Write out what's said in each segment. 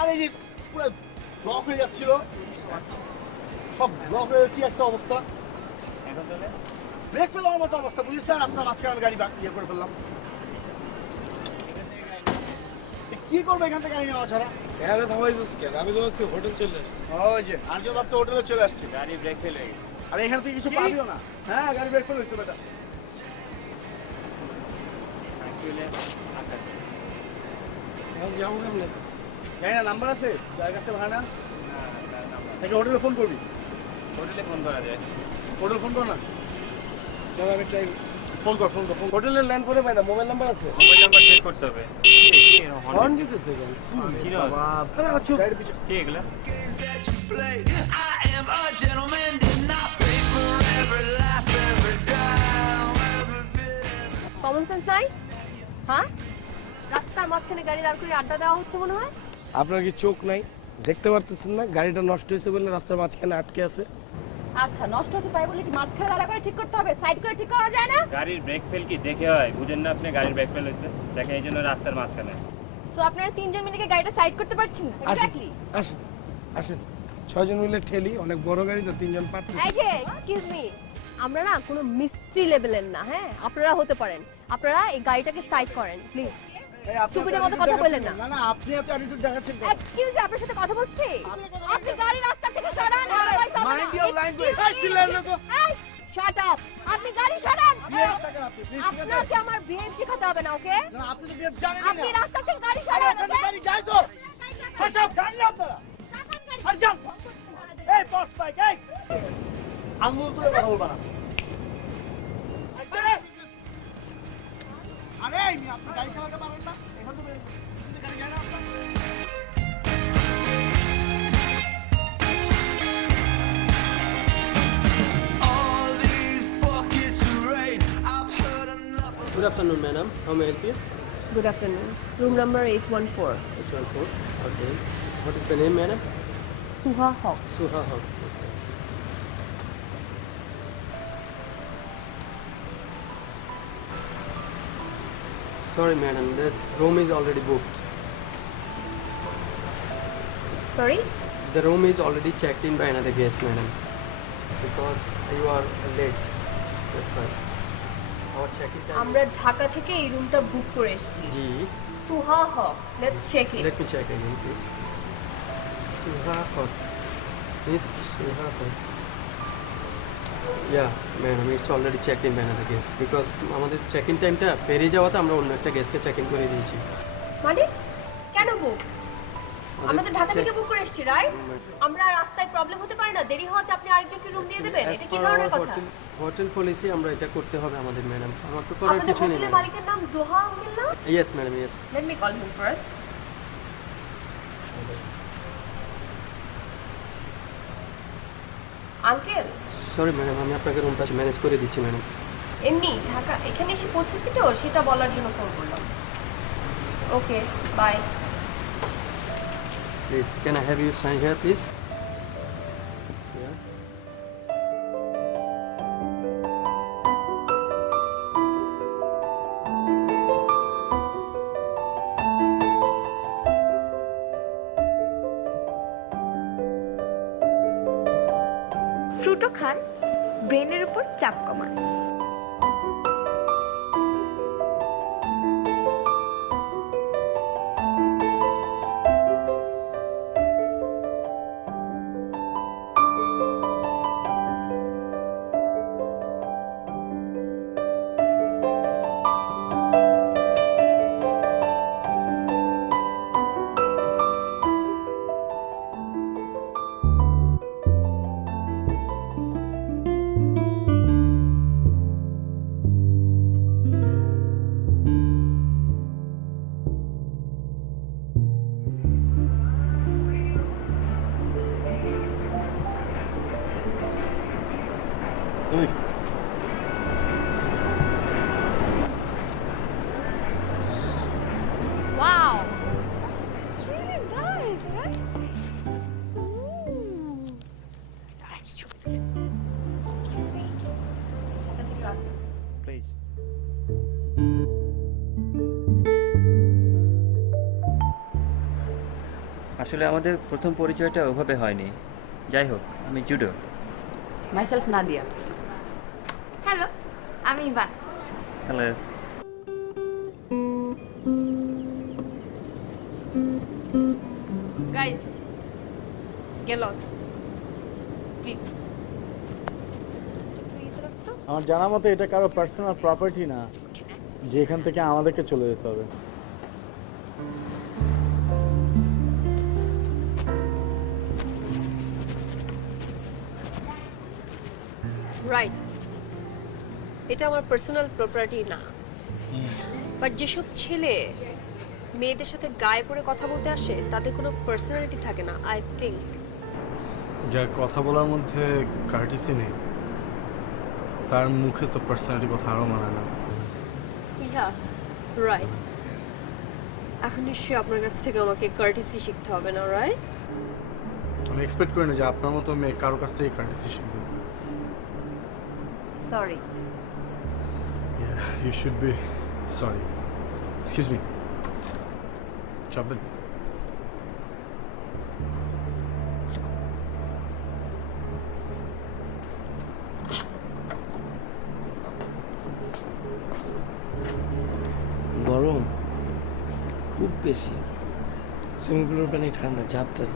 আর এই যে পুরো ব্লক হয়ে যাচ্ছিল, সব ব্লক হয়ে কি একটা অবস্থা। এখন তাহলে ব্রেক ফেলার মতো অবস্থা, বুঝিস স্যার, আপনার মাঝখানে গাড়ি ইয়ে করে ফেললাম। কি করবো এখান থেকে গাড়ি নেওয়া ছাড়া? এখানে থামাইছিস কেন? আমি তো ভাবছি হোটেল চলে আসছি। ওই যে আরেকজন ভাবছে হোটেলে চলে আসছে। গাড়ি ব্রেক ফেল হয়ে গেছে। আর এখান থেকে কিছু পাবিও না। হ্যাঁ, গাড়ি ব্রেক ফেল হয়েছে বেটা। অ্যাকচুয়ালি আকাশে এখন যাবো কেমনে? জানি না, নাম্বার আছে যার কাছে ভাড়া না, না তার নাম্বার নাকি হোটেলে ফোন করবি? হোটেলে ফোন করা যায়। হোটেল ফোন কর না, দাদা আমি ট্রাই ফোন কর ফোন কর। হোটেলের ল্যান্ড করে পাই না, মোবাইল নাম্বার আছে? মোবাইল নাম্বার চেক করতে হবে। হর্ন দিতেছে কেন? ছিল আরে আমার চুপ। গাড়ির পিছনে কি এগুলা? games that you play. I am a gentleman, did not pay for every laugh, every dime, every bit. Common sense নাই? হ্যাঁ, রাস্তার মাঝখানে গাড়ি দাঁড় করে আড্ডা দেওয়া হচ্ছে মনে হয়। আপনার কি চোখ নাই? দেখতে পারতেছেন না গাড়িটা নষ্ট হয়েছে বলে রাস্তার মাঝখানে আটকে আছে? আচ্ছা, নষ্ট হচ্ছে তাই বলে কি মাঝখানে দাঁড়া করে ঠিক করতে হবে? সাইড করে ঠিক করা যায় না? গাড়ির ব্রেক ফেল কি দেখে হয়? বুঝেন না আপনি গাড়ির ব্রেক ফেল হয়েছে? দেখেন এই জন্য রাস্তার মাঝখানে। সো আপনারা তিনজন মিলে কি গাড়িটা সাইড করতে পারছেন না? আসেন এক্স্যাক্টলি। আসেন আসেন, 6 জন মিলে ঠেলি, অনেক বড় গাড়ি তো, 3 জন পারতেছে। এই যে এক্সকিউজ মি, আমরা না কোনো মিস্ত্রি লেভেলের না, হ্যাঁ আপনারা হতে পারেন, আপনারা এই গাড়িটাকে সাইড করেন প্লিজ। এই আপনি স্টুপিডের মতো attitude কথা বললেন দেখাচ্ছেন না। না, না আপনি এত অ্যাটিটিউড দেখাচ্ছেন কেন? এক্সকিউজ মি, আপনার সাথে কথা বলছি। আপনি গাড়ি রাস্তা থেকে সরান। Mind your language. Shut up, আপনি গাড়ি সরান। বিহেভ থাকেন আপনি, প্লিজ, ঠিক আছে? আপনাকে আমার বিহেভ শেখাতে হবে না, ওকে? না, আপনি তো বিহেভ জানেনই আপনি না। রাস্তা থেকে গাড়ি আরে সরান, এখানে ওকে? গাড়ি যায় তো। হ্যাঁ, সব জানেন না আপনারা। আর যান। এই বস বাইক, এই। আঙ্গুল তুলে কথা বলবা না। আরে এই মেয়ে, আপনি গাড়ি চালাতে পারেন না? এখান তো বেরিয়ে যান। কিন্তু গাড়ি যায় না আপনার? All these buckets of rain, I've heard enough of. Good afternoon, madam. How may I help you? Good afternoon, room number 814, H14. Okay. What is the name, madam? Suha Haq. Suha Haq. Sorry, madam. The room is already booked. Sorry, The room is already checked in by another guest, madam. Because you are late. That's why. Our check-in time. আমরা ঢাকা থেকে এই রুমটা বুক করে এসেছি। Ji. Suha Haq, let's check it. Let me check again, please. Suha Haq. Miss Suha Haq. Yeah, madam, it's already checked in by another guest. Because আমাদের check-in টাইমটা পেরিয়ে যাওয়াতে আমরা অন্য একটা গেস্টকে চেক-ইন করে দিয়েছি। মানে কেন বুক? আমরা তো ঢাকা check- থেকে বুক করে এসেছি, রাইট? আমরা রাস্তায় প্রবলেম হতে পারে না, দেরি হওয়াতে আপনি আরেকজনকে রুম দিয়ে দেবেন, As এটা কি per ধরনের our কথা? হোটেল পলিসি আমরা এটা করতে হবে আমাদের ম্যাডাম। আমার তো করার আপনাদের কিছু নেই হোটেলের ম্যাডাম। মালিকের নাম জোহা আঙ্কেল না? Yes madam, yes. Let me call him first. Uncle, sorry madam, আমি আপনাকে রুমটা ম্যানেজ করে দিচ্ছি ম্যাডাম। এমনি ঢাকা এখানে এসে পৌঁছেছি তো, সেটা বলার জন্য ফোন করলাম। Okay, bye. Please can I have you sign here please? Frooto খান, ব্রেনের উপর চাপ কমান। এই, wow, it's really nice, right? Excuse me, এখান থেকে আছে। প্লিজ। আসলে আমাদের প্রথম পরিচয়টা ওভাবে হয়নি। যাই হোক, আমি জুডো। মাইসেলফ নাদিয়া। হ্যালো, আমি Ivan. Hello. Guys, get lost please. আমার জানা মতে এটা কারো পার্সোনাল প্রপার্টি না যে এখান থেকে আমাদেরকে চলে যেতে হবে। রাইট, এটা আমার পার্সোনাল প্রপার্টি না, বাট যেসব ছেলে মেয়েদের সাথে গায়ে পড়ে কথা বলতে আসে তাদের কোনো পার্সোনালিটি থাকে না। আই থিঙ্ক যার কথা বলার মধ্যে কার্টিসি নেই তার মুখে তো পার্সোনালিটি কথা আরও মানায় না। Yeah right. এখন নিশ্চয়ই আপনার কাছ থেকে আমাকে কার্টিসি শিখতে হবে না, রাইট? আমি এক্সপেক্ট করি না যে আপনার মতো মেয়ে কারো কাছ থেকে কার্টিসি শিখবে। Sorry. You should be sorry. Excuse me, চাপবেন? গরম খুব বেশি, সুইমিং পুলের পানি ঠান্ডা, চাপ দেন।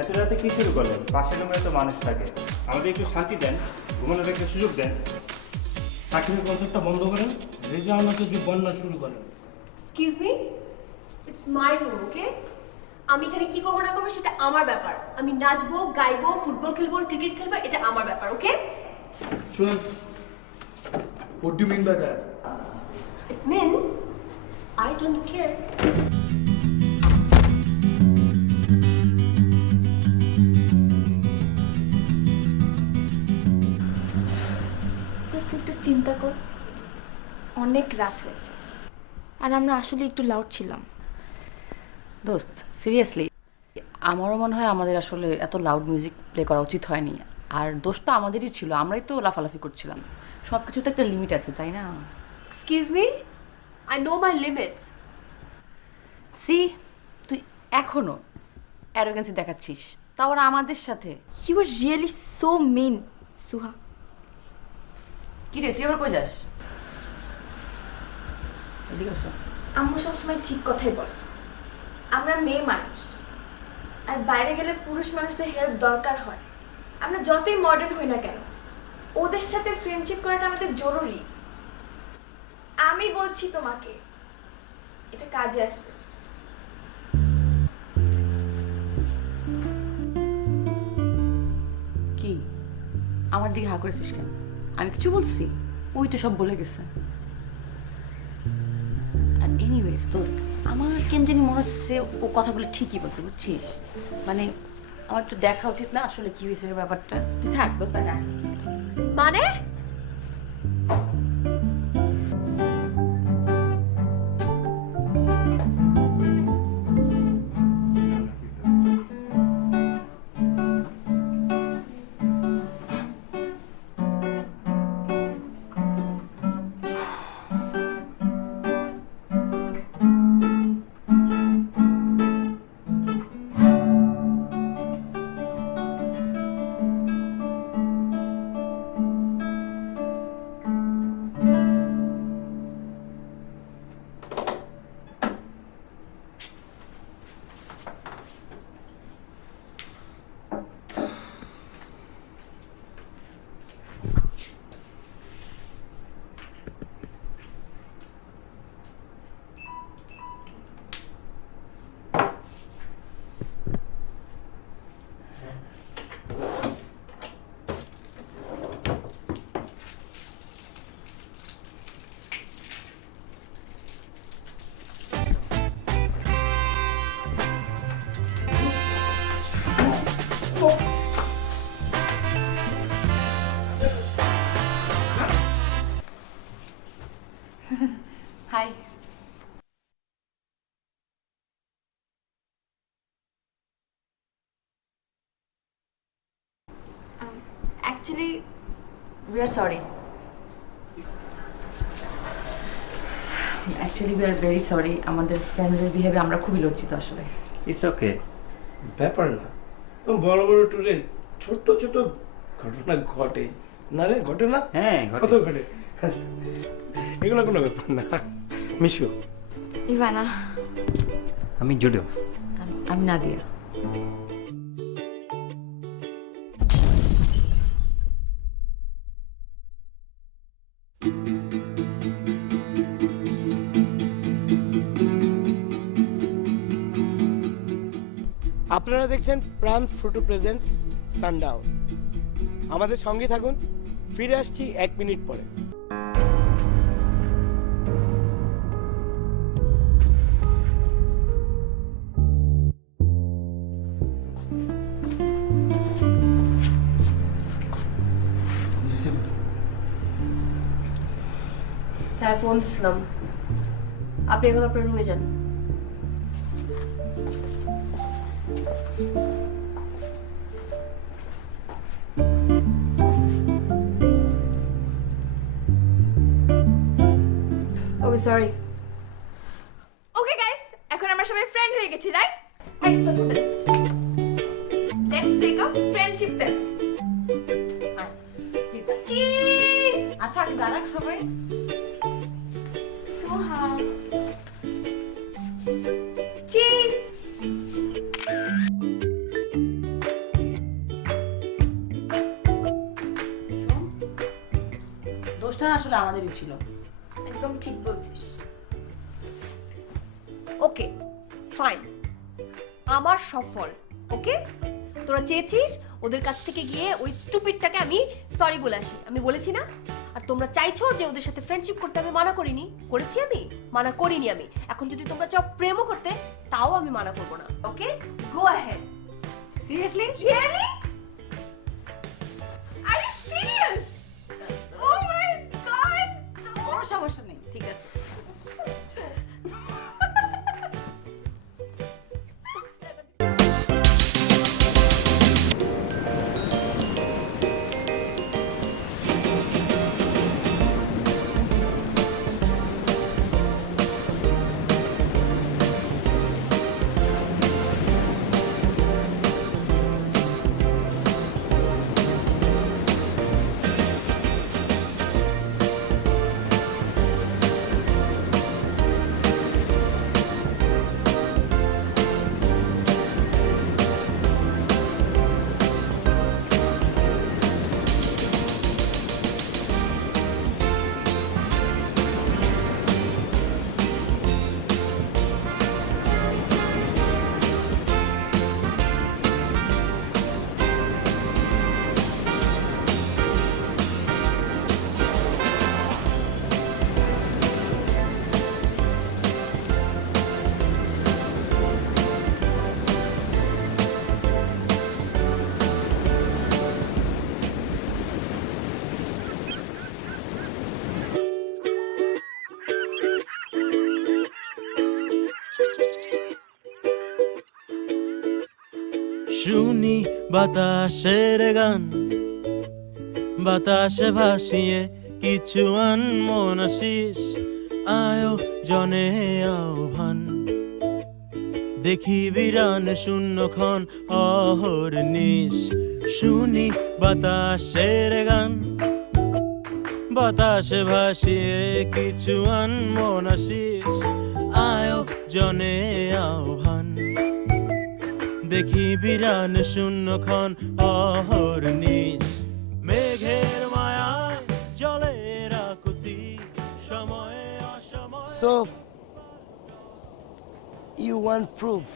এত রাতে কি শুরু করলেন? পাশের রুমে তো মানুষ থাকে, আমাদের একটু শান্তি দেন, ঘুমানোর একটা সুযোগ দেন। চাকরির কনসেপ্টটা বন্ধ করেন, রেজা আমাকে যদি বন্যা শুরু করেন। Excuse me, it's my room, okay? আমি এখানে কি করবো না করবো সেটা আমার ব্যাপার। আমি নাচবো, গাইবো, ফুটবল খেলবো, ক্রিকেট খেলবো, এটা আমার ব্যাপার, ওকে? শুনুন, what do you mean by that? It means I don't care. দোস্ত একটু চিন্তা কর, অনেক রাত হয়েছে আর আমরা আসলে একটু লাউড ছিলাম। দোস্ত সিরিয়াসলি আমারও মনে হয় আমাদের আসলে এত লাউড মিউজিক প্লে করা উচিত হয়নি। আর দোষটা আমাদেরই ছিল, আমরাই তো লাফালাফি করছিলাম। সব কিছু তো একটা লিমিট আছে, তাই না? Excuse me, I know my limits. See, তুই এখনো অ্যারোগেন্সি দেখাচ্ছিস, তাও আবার আমাদের সাথে। You are really so mean, সুহা। কি রে, তুই আবার কই যাস? এদিকে আসো। আম্মু সবসময় ঠিক কথাই বলে, আমরা মেয়ে মানুষ আর বাইরে গেলে পুরুষ মানুষদের হেল্প দরকার হয়। আমরা যতই মডার্ন হই না কেন, ওদের সাথে ফ্রেন্ডশিপ করাটা আমাদের জরুরি। আমি বলছি তোমাকে, এটা কাজে আসবে। কি আমার দিকে হা করেছিস কেন? আমি কিছু বলছি? ওই তো সব বলে গেছে। আর এনিওয়েজ দোস্ত, আমার কেন জানি মনে হচ্ছে ও কথাগুলো ঠিকই বলছে, বুঝছিস? মানে আমার একটু দেখা উচিত না আসলে কি হয়েছে ব্যাপারটা? তুই থাক দোস্ত, আমি রাখি। মানে hi. Actually we are sorry. Actually we are very sorry. আমাদের ফ্রেন্ডের বিহেভে আমরা খুবই লজ্জিত আসলে। It's okay. ব্যাপার না, বড় বড় ট্যুরে ছোট ছোট ঘটনা ঘটে না রে, ঘটে না? হ্যাঁ কত ঘটে, এগুলো কোনো ব্যাপার না। মিশু, ইভানা। আমি জুডো। আমি নাদিয়া। আপনারা দেখছেন প্রাণ ফ্রুটো প্রেজেন্টস সানডাউন। আমাদের সঙ্গে থাকুন, ফিরে আসছি 1 মিনিট পরে। হ্যাঁ, ফোন দিছিলাম। আপনি এখন আপনার রুমে যান। ওকে, সরি। ওকে গাইস, এখন আমরা সবাই ফ্রেন্ড হয়ে গেছি, right? Let's take a friendship selfie. Cheese. আচ্ছা, আগে দাঁড়াক সবাই। সোহা। চিজ। দোষটা আসলে আমাদেরই ছিল। একদম ঠিক বলছিস। ওকে, ফাইন, আমার সফল। ওকে, তোরা চেয়েছিস ওদের কাছ থেকে গিয়ে ওই স্টুপিডটাকে আমি সরি বলে আসি, আমি বলেছি না? আর তোমরা চাইছো যে ওদের সাথে ফ্রেন্ডশিপ করতে, আমি মানা করিনি। করেছি? আমি মানা করিনি। আমি এখন যদি তোমরা চাও প্রেমও করতে, তাও আমি মানা করবো না। Okay, go ahead. Seriously? Really? Are you serious? Oh my god! কোনো সমস্যা নেই, ঠিক আছে। শুনি বাতাসের গান, বাতাসে ভাসিয়ে কিছু আনমনাশিস আয়োজনে আহ্বান। দেখি বিরান শূন্যক্ষণ অহর্নিশ, শুনি বাতাসের গান, বাতাসে ভাসিয়ে কিছু আনমনাশিস আয়োজনে আহ্বান। দেখি বিরান শূন্যক্ষণ অহর্নিশ, মেঘের মায়া জলের আকুতি, সময়ে অসময়ে। So, you want proof?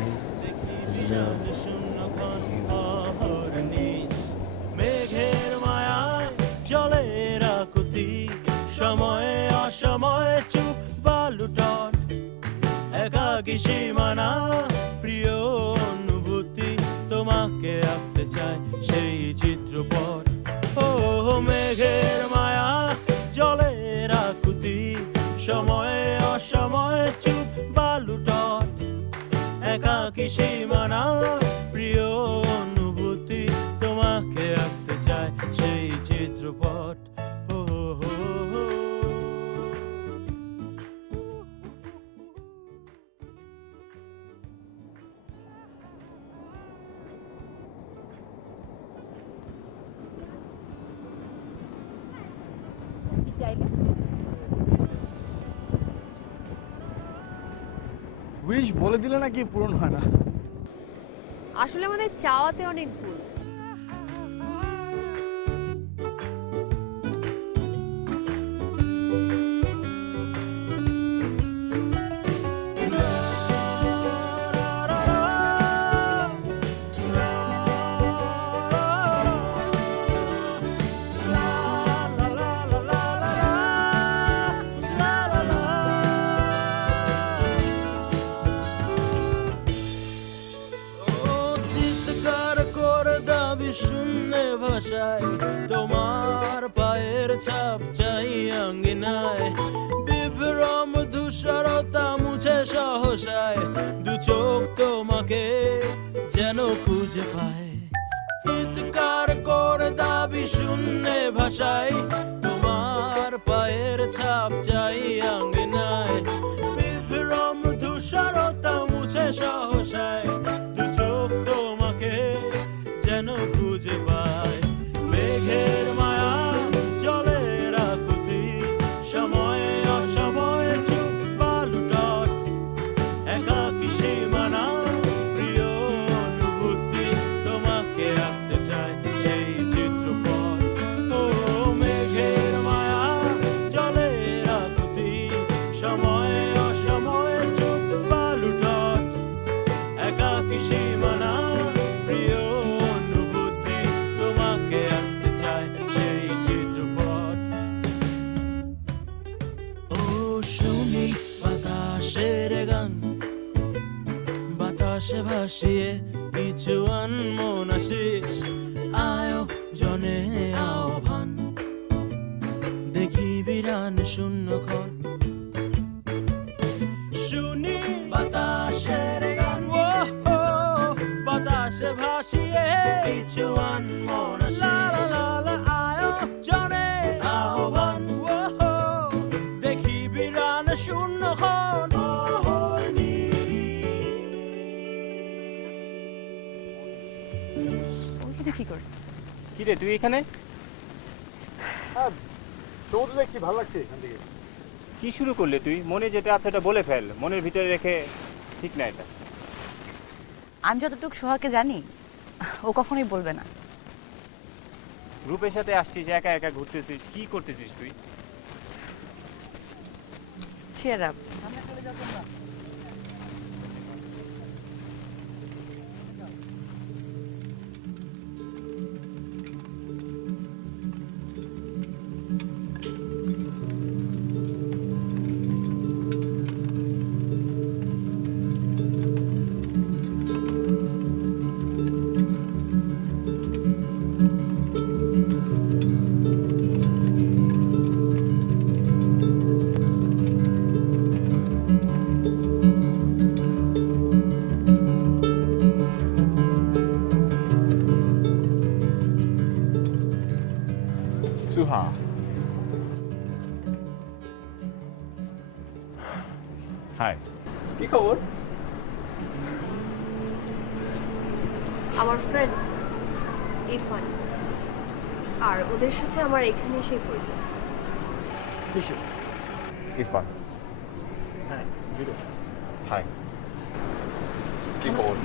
I love অহর্নিশ, মেঘের মায়ায় জলের আকুতি, সময়ে অসময়ে চুপ বালুটন, একাকী সীমানা প্রিয় অনুভূতি, তোমাকে আঁকতে চাই সেই চিত্রপট। ও মেঘের মায়া জলের আকুতি, সময়ে অসময়ে চুপ বালুটন, একাকী সীমানা প্রিয় অনুভূতি, তোমাকে আঁকতে চাই সেই চিত্রপট। ও হো হো। কি চাইলে? উইশ বলে দিলে নাকি পূরণ হয় না? আসলে আমাদের চাওয়াতে অনেক ভুল। চিৎকার করে দাবি শূন্যে ভাষায়, তোমার পায়ের ছাপ চাই আঙ্গিনায়, বিভ্রম ধূসরতা মুছে সহসায়, দু চোখ তোমাকে যেন খুঁজে পায়। চিৎকার করে দাবি শূন্যে ভাষায়, তোমার পায়ের ছাপ চাই আঙ্গিনায়, বিভ্রম ধূসরতা মুছে সহসায়, দু চোখ তোমাকে যেন খুঁজে পায়। মেঘের মায়া জলের আকুতি, সময়ে অসময়ে চুপ বালুটন, একাকী সীমানা প্রিয় অনুভূতি, তোমাকে আঁকতে চাই সেই চিত্রপট। ও মেঘের মায়া জলের আকুতি, সময়ে অসময়ে চুপ বালুটন, একাকী সীমানা প্রিয় অনুভূতি, তোমাকে আঁকতে চাই সেই চিত্রপট। ও শুনি বাতাসের গান, বাতাসে ভাসিয়ে কিছু আনমনাশিস আয়োজনে আহ্বান। দেখি বিরান শূন্যক্ষণ, শুনি বাতাসের গান, ও হো, বাতাসে ভাসিয়ে কিছু আনমনাশিস আয়োজনে আহ্বান। ও হো, দেখি বিরান শূন্যক্ষণ ওইখানে কি করছিস? কি রে তুই এখানে? হ্যাঁ, সমুদ্র দেখছি, ভালো লাগছে এখান থেকে। কি শুরু করলে তুই? মনে যেটা আছে এটা বলে ফেল, মনের ভিতরে রেখে ঠিক না এটা। আমি যতটুকু সোহাকে জানি ও কখনোই বলবে না। গ্রুপের সাথে আসছিস, একা একা ঘুরতেছিস, কি করতেছিস তুই? Cheer up. কথা। হাই, কি খবর? আমার ফ্রেন্ড ইরফান, আর ওদের সাথে আমার এখানে এসে পরিচয়। ইরফান। হ্যাঁ, হাই, কি খবর?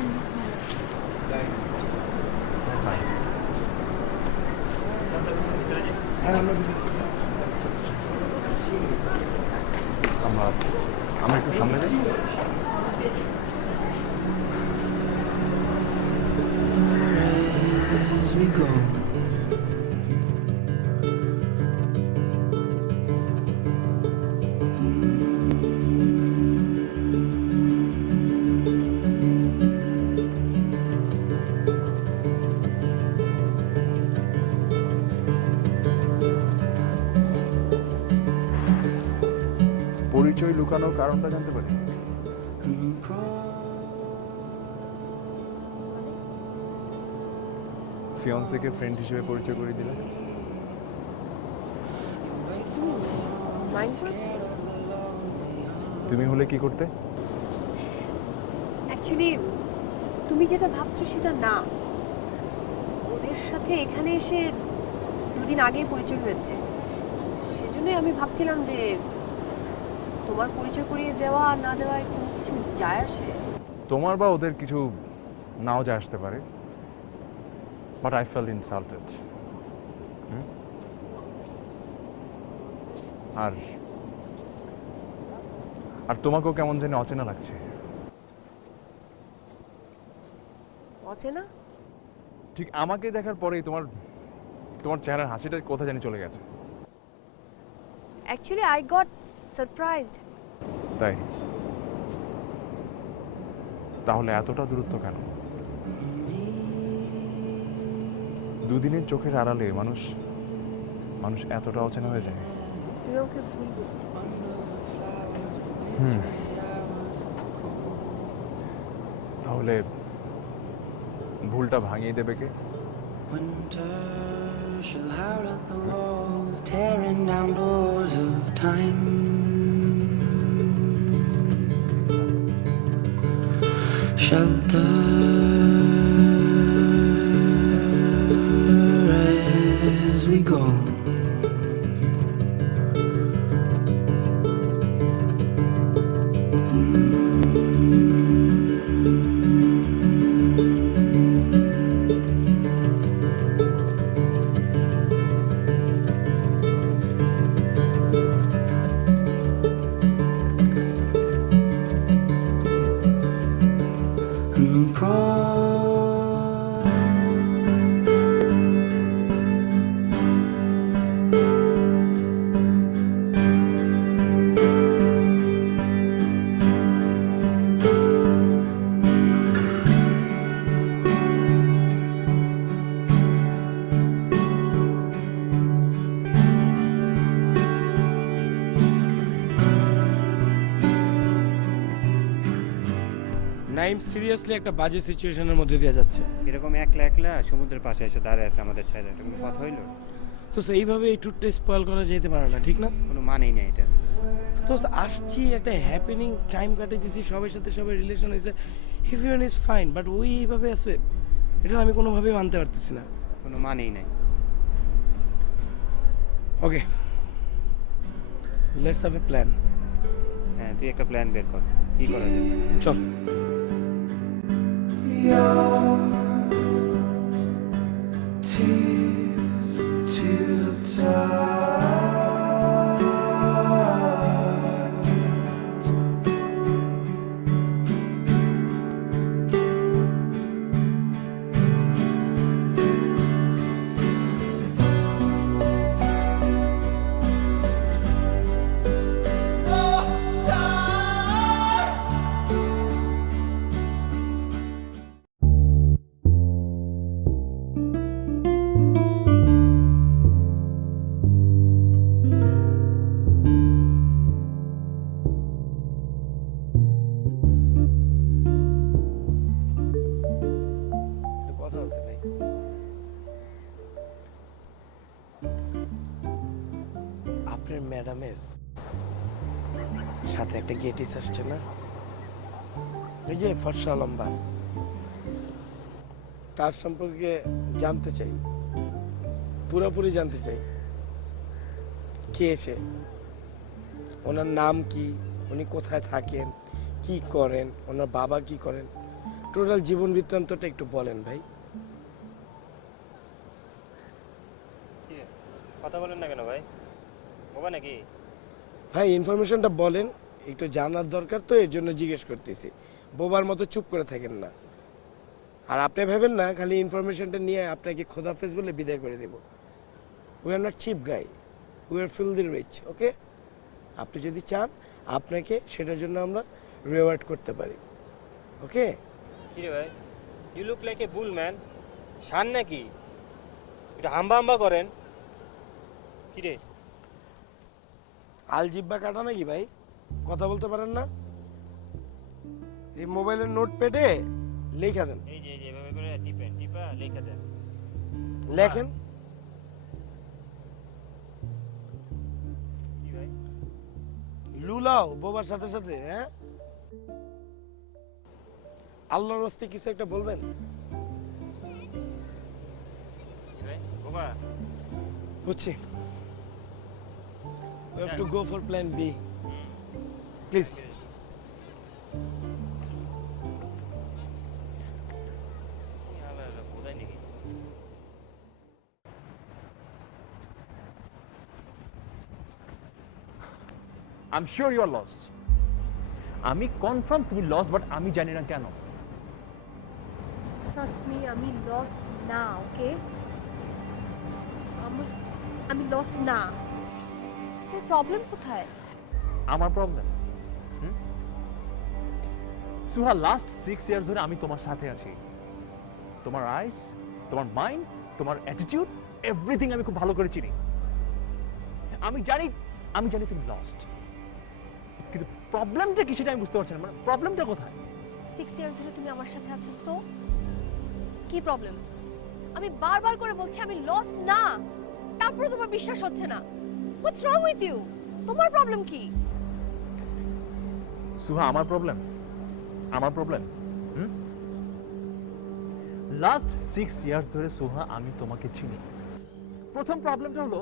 আমরা একটু সামনে যাই। As we go. পরিচয় লুকানোর কারণটা জানতে পারি? ফিয়ান্সেকে ফ্রেন্ড হিসেবে পরিচয় করে দিলে? তুমি হলে কি করতে? অ্যাকচুয়ালি তুমি যেটা ভাবছো সেটা না। ওদের সাথে এখানে এসে দুদিন আগেই পরিচয় হয়েছে, সেজন্যই আমি ভাবছিলাম যে তোমার পরিচয় করিয়ে দেওয়া আর না দেওয়া কোনো কিছু যায় আসে। তোমার বা ওদের কিছু নাও যায় আসতে পারে, বাট আই ফেল ইনসাল্টেড। আর আর তোমাকেও কেমন জানি অচেনা লাগছে। অচেনা? ঠিক আমাকে দেখার পরেই তোমার তোমার চেহারার হাসিটা কোথায় জানি চলে গেছে। Actually I got surprised. তাই? তাহলে এতটা দূরত্ব কেন? দুদিনের চোখের আড়ালে মানুষ মানুষ এতটা অচেনা হয়ে যায়? তুমি ওকে ভুল বুঝছো। তাহলে ভুলটা ভাঙিয়ে দেবে কে? Winter shall howl at the walls, tearing down doors of time. Shelter as we go. Naim seriously একটা বাজে সিচুয়েশনের মধ্যে দিয়ে যাচ্ছে। এরকম একলা একলা সমুদ্রের পাশে এসে দাঁড়িয়ে আছে আমাদের ছেলে, এটা কোনো কথা হইলো? তো সেইভাবে এই ট্যুরটা স্পয়েল করা যেতে পারে না, ঠিক না? কোনো মানেই নেই এটা। তো আসছি, একটা হ্যাপেনিং টাইম কাটিয়েছি, সবার সাথে সবার রিলেশন হয়েছে, এভরিওয়ান ইজ ফাইন, বাট ওই এইভাবে আছে, এটা আমি কোনোভাবেই মানতে পারতেছি না। কোনো মানেই নাই। ওকে, লেটস হ্যাভ এ প্ল্যান। হ্যাঁ, তুই একটা প্ল্যান বের কর, কি করা যায়? চল। To the একটা গেটিস আসছে না, এই যে ফর্সা লম্বা, তার সম্পর্কে জানতে চাই, পুরোপুরি জানতে চাই। কে সে, ওনার নাম কি, উনি কোথায় থাকেন, কি করেন, ওনার বাবা কি করেন, টোটাল জীবন বৃত্তান্তটা একটু বলেন ভাই। কথা বলেন না কেন ভাই, বোবা নাকি? ভাই ইনফরমেশনটা বলেন, একটু জানার দরকার তো, এর জন্য জিজ্ঞেস করতেছি। বোবার মতো চুপ করে থাকেন না। আর আপনি ভাবেন না খালি ইনফরমেশনটা নিয়ে আপনাকে খোদাফেজ বলে বিদায় করে দেব। We are not cheap guy, we are filthy rich, okay? আপনি যদি চান আপনাকে সেটার জন্য আমরা রিওয়ার্ড করতে পারি, ওকে? কি রে ভাই, you look like a bull man. Shan নাকি? এটা হাম্বা হাম্বা করেন কি রে? আল জিব্বা কাটা নাকি ভাই, কথা বলতে পারেন না? এই মোবাইলের নোট প্যাডে লেখা দেন। এই যে এভাবে করে টিপা লেখা দেন, লেখেন। কি ভাই? লুলাও বোবার সাথে সাথে, হ্যাঁ? আল্লাহর রাস্তায় কিছু একটা বলবেন। ভাই বোবা, বুঝছি। We have to go for plan B. Please. বোধাই নাকি? I'm sure you are lost. আমি কনফার্ম তুমি লস্ট, বাট আমি জানি না কেন। ট্রাস্ট মি, আমি লস্ট না, ওকে? আমি লস্ট না। তোর প্রবলেম কোথায়? আমার প্রবলেম, সুহা, লাস্ট 6 ইয়ার্স ধরে আমি তোমার সাথে আছি। তোমার আইস, তোমার মাইন্ড, তোমার অ্যাটিটিউড, এভরিথিং আমি খুব ভালো করে চিনি। আমি জানি তুমি লস্ট, কিন্তু প্রবলেমটা কি সেটা আমি বুঝতে পারছি না। মানে প্রবলেমটা কোথায়? 6 ইয়ার্স ধরে তুমি আমার সাথে আছো, তো কি প্রবলেম? আমি বারবার করে বলছি আমি লস্ট না, তারপরে তোমার বিশ্বাস হচ্ছে না। হোয়াটস রং উইথ ইউ? তোমার প্রবলেম কি? সুহা, আমার প্রবলেম লাস্ট 6 ইয়ার্স ধরে সুহা আমি তোমাকে চিনি। প্রথম প্রবলেমটা হলো,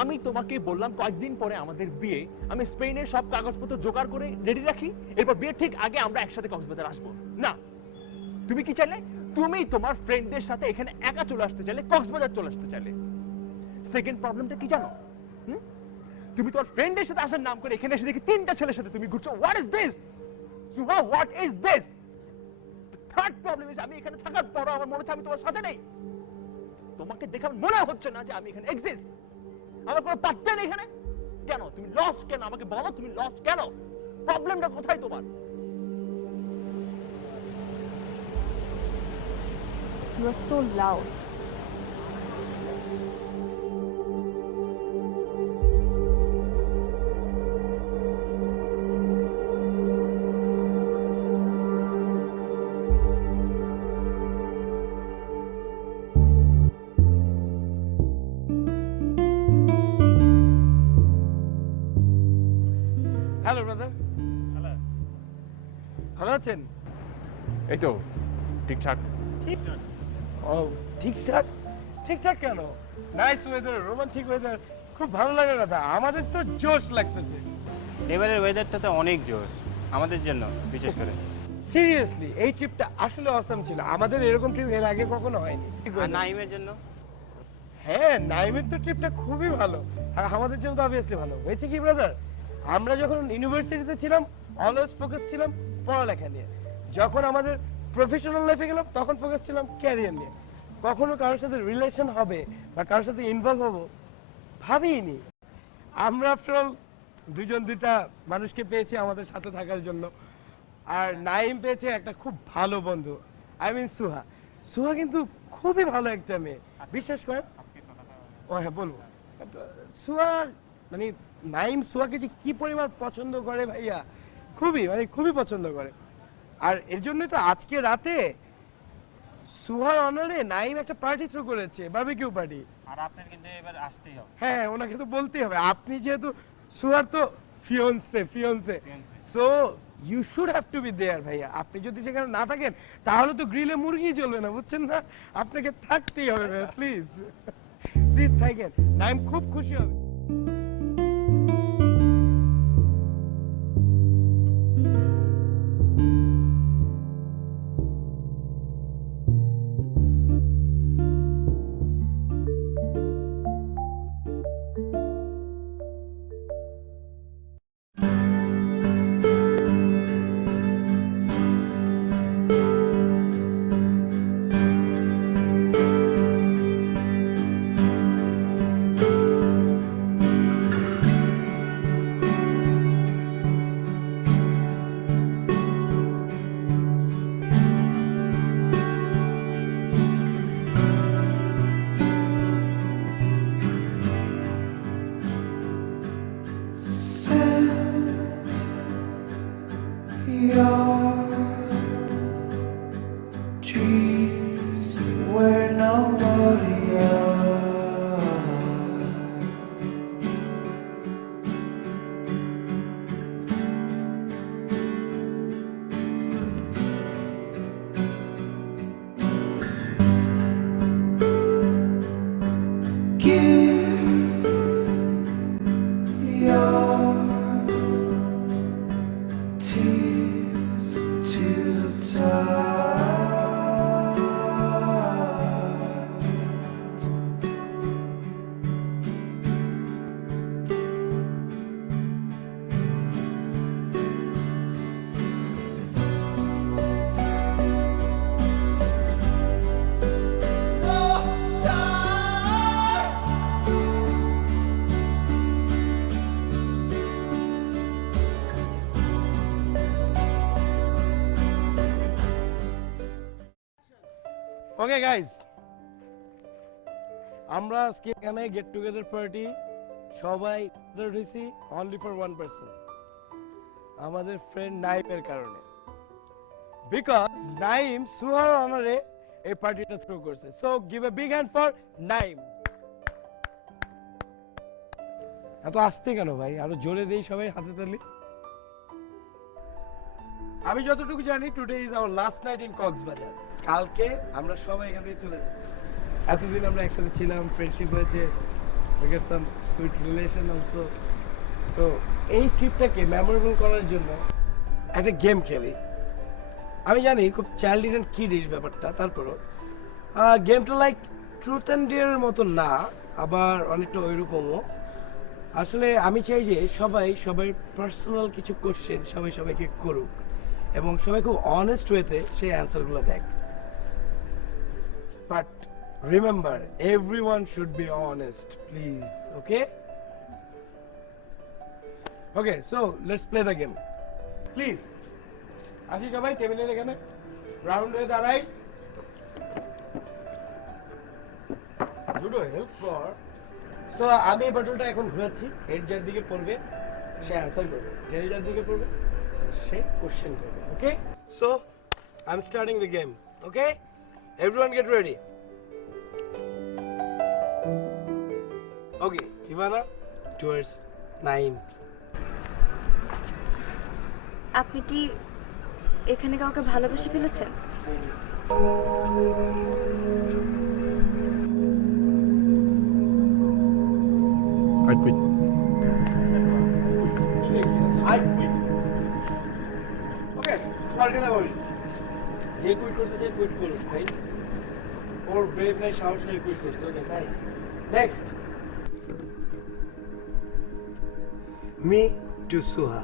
আমি তোমাকে বললাম কয়েকদিন পরে আমাদের বিয়ে, আমি স্পেনের সব কাগজপত্র জোগাড় করে রেডি রাখি, এরপর বিয়ের ঠিক আগে আমরা একসাথে কক্সবাজার আসবো। না, তুমি কি চাইলে? তুমি তোমার ফ্রেন্ডদের সাথে এখানে একা চলে আসতে চাইলে, কক্সবাজার চলে আসতে চাইলে। সেকেন্ড প্রবলেমটা কি জানো? তুমি তোমার ফ্রেন্ডের সাথে আসার নাম করে এখানে এসে দেখি 3টা ছেলের সাথে তুমি ঘুরছো। What is this Suha, what is this? Third problem is, আমি এখানে থাকার পরও আমার মনে হচ্ছে আমি তোমার সাথে নেই। তোমাকে দেখে আমার মনে হচ্ছে না যে আমি এখানে এক্সিস্ট। আমার কোনো পাত্তা নেই এখানে। কেন তুমি লস্ট? কেন আমাকে বলো, তুমি লস্ট কেন? প্রবলেমটা কোথায় তোমার? You are so loud. Hello brother, ভালো আছেন? এই তো ঠিকঠাক। ও ঠিকঠাক? ঠিকঠাক কেন? নাইস ওয়েদার, রোমান্টিক ওয়েদার, খুব ভালো লাগার কথা। আমাদের তো জোশ লাগতেছে। এবারের ওয়েদারটা তো অনেক জোশ আমাদের জন্য, বিশেষ করে। সিরিয়াসলি এই ট্রিপটা আসলে অসাম ছিল। আমাদের এরকম ট্রিপ এর আগে কখনো হয়নি। আর নাইমের জন্য? হ্যাঁ, নাইমের তো ট্রিপটা খুবই ভালো, আর আমাদের জন্য তো অবভিয়াসলি ভালো হয়েছে। কি ব্রাদার, আমরা যখন ইউনিভার্সিটিতে ছিলাম অলওয়েজ ফোকাস ছিলাম পড়ালেখা নিয়ে, যখন আমাদের প্রফেশনাল লাইফে গেলাম তখন ফোকাস ছিলাম ক্যারিয়ার নিয়ে। কখনো কারোর সাথে রিলেশন হবে বা কারোর সাথে ইনভলভ হবো ভাবিনি। আমরা আফটার অল দুজন দুইটা মানুষকে পেয়েছি আমাদের সাথে থাকার জন্য, আর নাইম পেয়েছে একটা খুব ভালো বন্ধু, আই মিন সুহা। সুহা কিন্তু খুবই ভালো একটা মেয়ে, বিশ্বাস করেন। ও হ্যাঁ বলবো, সুহা মানে নাইম সুহাকে যে কি পরিমাণ পছন্দ করে ভাইয়া, খুবই পছন্দ করে। আর এর জন্যই তো আজকে রাতে সুহার অনারে নাইম একটা পার্টি থ্রো করেছে, বারবিকিউ পার্টি। আর আপনার কিন্তু এবার আসতেই হবে। হ্যাঁ, ওনাকে তো বলতেই হবে। আপনি যেহেতু সুহার তো fiance so you should have to be there ভাইয়া। আপনি যদি সেখানে না থাকেন তাহলে তো গ্রিলে মুরগি চলবে না, বুঝছেন না? আপনাকে থাকতেই হবে ভাইয়া, প্লিজ প্লিজ থাকেন, নাইম খুব খুশি হবে। Dreams where nobody else. Give your tears to the tide. Oh, tide. Okay guys, আমরা আজকে এখানে গেট টুগেদার পার্টি সবাই হয়েছি অনলি ফর ওয়ান পার্সন, আমাদের ফ্রেন্ড নাইমের কারণে। বিকজ নাইম সুহার অনারে এই পার্টিটা থ্রো করছে। So give a big hand for Naim. এত আসতে কেন ভাই, আরো জোরে দেই সবাই হাতে তালি। আমি যতটুকু জানি today is our last night in Cox's Bazar. কালকে আমরা সবাই এখান থেকে চলে যাচ্ছি। এতদিন আমরা একসাথে ছিলাম, ফ্রেন্ডশিপ হয়েছে, we get some sweet relation also. So এই ট্রিপটাকে মেমোরেবল করার জন্য একটা গেম খেলি। আমি জানি খুব চাইল্ডিশ অ্যান্ড কিডিশ ব্যাপারটা, তারপরও গেমটা লাইক ট্রুথ অ্যান্ড ডেয়ারের মতো না, আবার অনেকটা ওইরকমও। আসলে আমি চাই যে সবাই পার্সোনাল কিছু কোশ্চেন সবাইকে করুক এবং সবাই খুব অনেস্ট ওয়েতে সেই অ্যান্সারগুলো দেখ। But remember, everyone should be honest please. Okay okay, so let's play the game please. আসি সবাই টেবিলের এখানে রাউন্ড হয়ে দাঁড়াই। জুডো হেল্প কর। সো আমি বাটনটা এখন ঘোরাচ্ছি, হেড যার দিকে পড়বে সে অ্যান্সার করবে, টেল যার দিকে পড়বে সে কোশ্চেন করবে। Okay, so I am starting the game. Okay, everyone get ready. Okay, Ivana towards Naim. আপনি কি এখানে কাউকে ভালোবেসে ফেলেছেন? I quit. I quit. Okay, forget about it. যে কুইট করতে চাই কুইট করুন ভাই, ওর ব্রেভ নাই, সাহস নেই, কুইট করছে। Okay, nice. Next, me to Suha.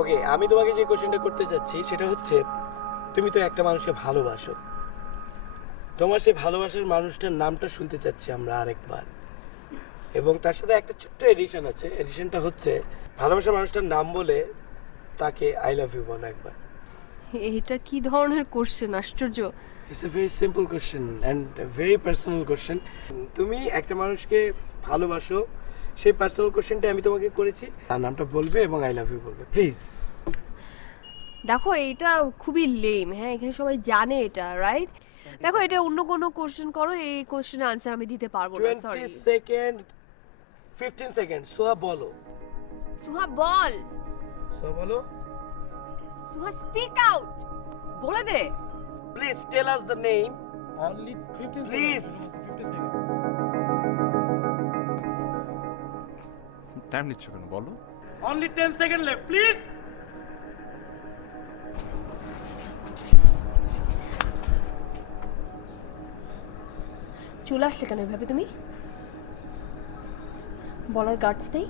Okay, আমি তোমাকে যে কোশ্চেনটা করতে চাচ্ছি সেটা হচ্ছে, তুমি তো একটা মানুষকে ভালোবাসো, তোমার সেই ভালোবাসার মানুষটার নামটা শুনতে চাচ্ছি আমরা আরেকবার, এবং তার সাথে একটা ছোট্ট এডিশন আছে। এডিশনটা হচ্ছে ভালোবাসার মানুষটার নাম বলে তাকে আই লাভ ইউ বলো একবার। এটা কি ধরনের কোশ্চেন, আশ্চর্য। It's a very simple question and very personal question. তুমি একটা মানুষকে ভালোবাসো, সেই পার্সোনাল কোশ্চেনটা আমি তোমাকে করেছি, তার নামটা বলবে এবং আই লাভ ইউ বলবে প্লিজ। দেখো এটা খুবই লেম, হ্যাঁ এখানে সবাই জানে এটা, রাইট? দেখো এটা অন্য কোনো কোশ্চেন করো, এই কোশ্চেনের আনসার আমি দিতে পারবো না, সরি। 20 second 15 second. সোহা বলো। সুহা বল। সোহা বলো। Suha speak out. বলে দে। Please tell us the name. Only 15 please. 15 second. Time নিচ্ছ কেন বলো? Only 10 second left please. চলে আসলে কেন এভাবে তুমি? বলার গার্ডস নেই?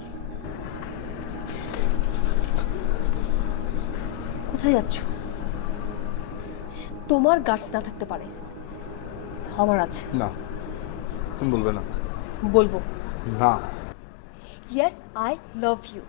কোথায় যাচ্ছ? তোমার গার্ডস না থাকতে পারে, আমার আছে। না, তুমি বলবে না। বলবো। না। Yes, I love you.